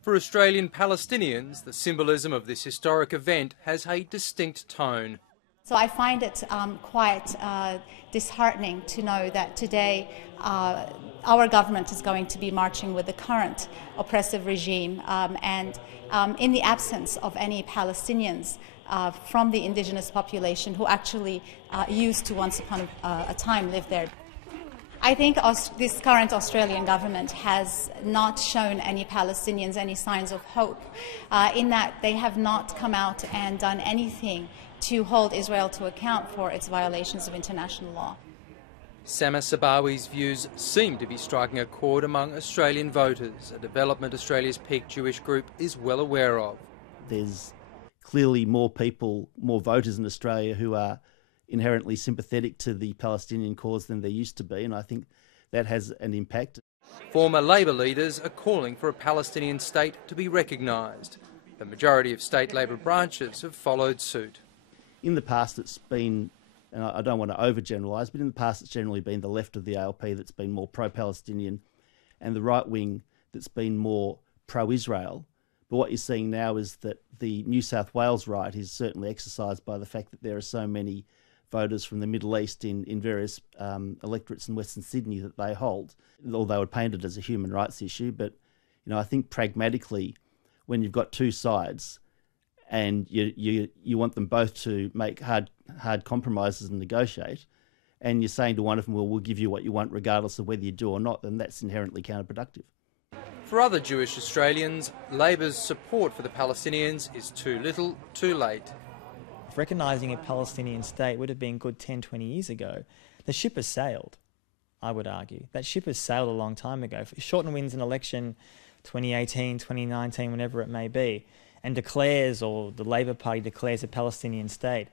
For Australian Palestinians, the symbolism of this historic event has a distinct tone. So I find it quite disheartening to know that today our government is going to be marching with the current oppressive regime and in the absence of any Palestinians from the indigenous population who actually used to once upon a time live there. I think this current Australian government has not shown any Palestinians any signs of hope in that they have not come out and done anything to hold Israel to account for its violations of international law. Sama Sabawi's views seem to be striking a chord among Australian voters, a development Australia's peak Jewish group is well aware of. There's clearly more people, more voters in Australia who are inherently sympathetic to the Palestinian cause than there used to be, and I think that has an impact. Former Labor leaders are calling for a Palestinian state to be recognised. The majority of state Labor branches have followed suit. In the past it's been, and I don't want to overgeneralise, but in the past it's generally been the left of the ALP that's been more pro-Palestinian and the right wing that's been more pro-Israel. But what you're seeing now is that the New South Wales right is certainly exercised by the fact that there are so many voters from the Middle East in various electorates in Western Sydney that they hold, although they would paint it as a human rights issue. But I think pragmatically, when you've got two sides and you want them both to make hard compromises and negotiate, and you're saying to one of them, well, we'll give you what you want regardless of whether you do or not, then that's inherently counterproductive. For other Jewish Australians, Labor's support for the Palestinians is too little, too late. If recognising a Palestinian state would have been good 10, 20 years ago, the ship has sailed, I would argue. That ship has sailed a long time ago. If Shorten wins an election 2018, 2019, whenever it may be, and declares, or the Labor Party declares a Palestinian state,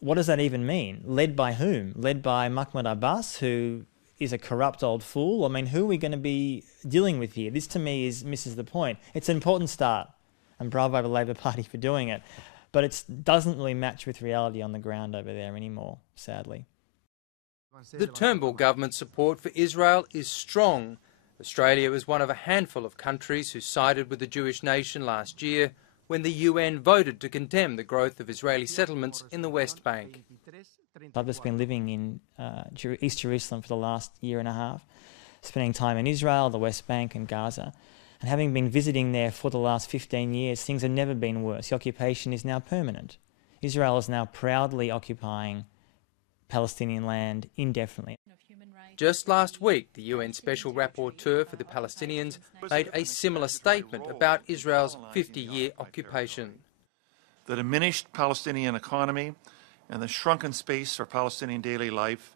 what does that even mean? Led by whom? Led by Mahmoud Abbas, who is a corrupt old fool? I mean, who are we going to be dealing with here? This to me misses the point. It's an important start, and bravo to the Labor Party for doing it. But it doesn't really match with reality on the ground over there anymore, sadly. The Turnbull government's support for Israel is strong. Australia was one of a handful of countries who sided with the Jewish nation last year when the UN voted to condemn the growth of Israeli settlements in the West Bank. I've just been living in East Jerusalem for the last year and a half, spending time in Israel, the West Bank and Gaza. And having been visiting there for the last 15 years, things have never been worse. The occupation is now permanent. Israel is now proudly occupying Palestinian land indefinitely. Just last week, the UN Special Rapporteur for the Palestinians made a similar statement about Israel's 50-year occupation. The diminished Palestinian economy and the shrunken space for Palestinian daily life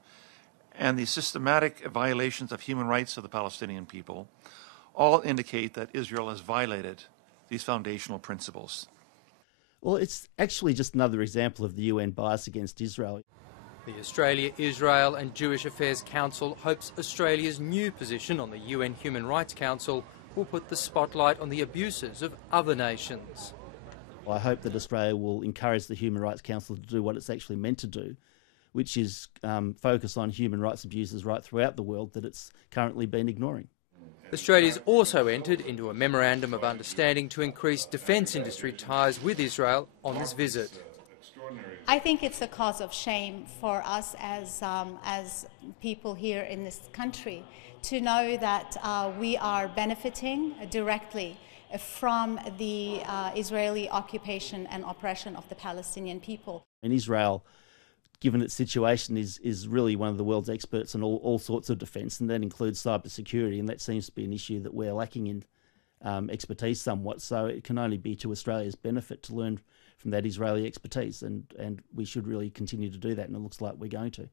and the systematic violations of human rights of the Palestinian people all indicate that Israel has violated these foundational principles. Well, it's actually just another example of the UN bias against Israel. The Australia, Israel and Jewish Affairs Council hopes Australia's new position on the UN Human Rights Council will put the spotlight on the abuses of other nations. I hope that Australia will encourage the Human Rights Council to do what it's actually meant to do, which is focus on human rights abuses right throughout the world that it's currently been ignoring. Australia's also entered into a memorandum of understanding to increase defence industry ties with Israel on this visit. I think it's a cause of shame for us as people here in this country to know that we are benefiting directly from the Israeli occupation and oppression of the Palestinian people. And Israel, given its situation, is really one of the world's experts in all sorts of defence, and that includes cybersecurity, and that seems to be an issue that we're lacking in expertise somewhat. So it can only be to Australia's benefit to learn from that Israeli expertise, and we should really continue to do that, and it looks like we're going to.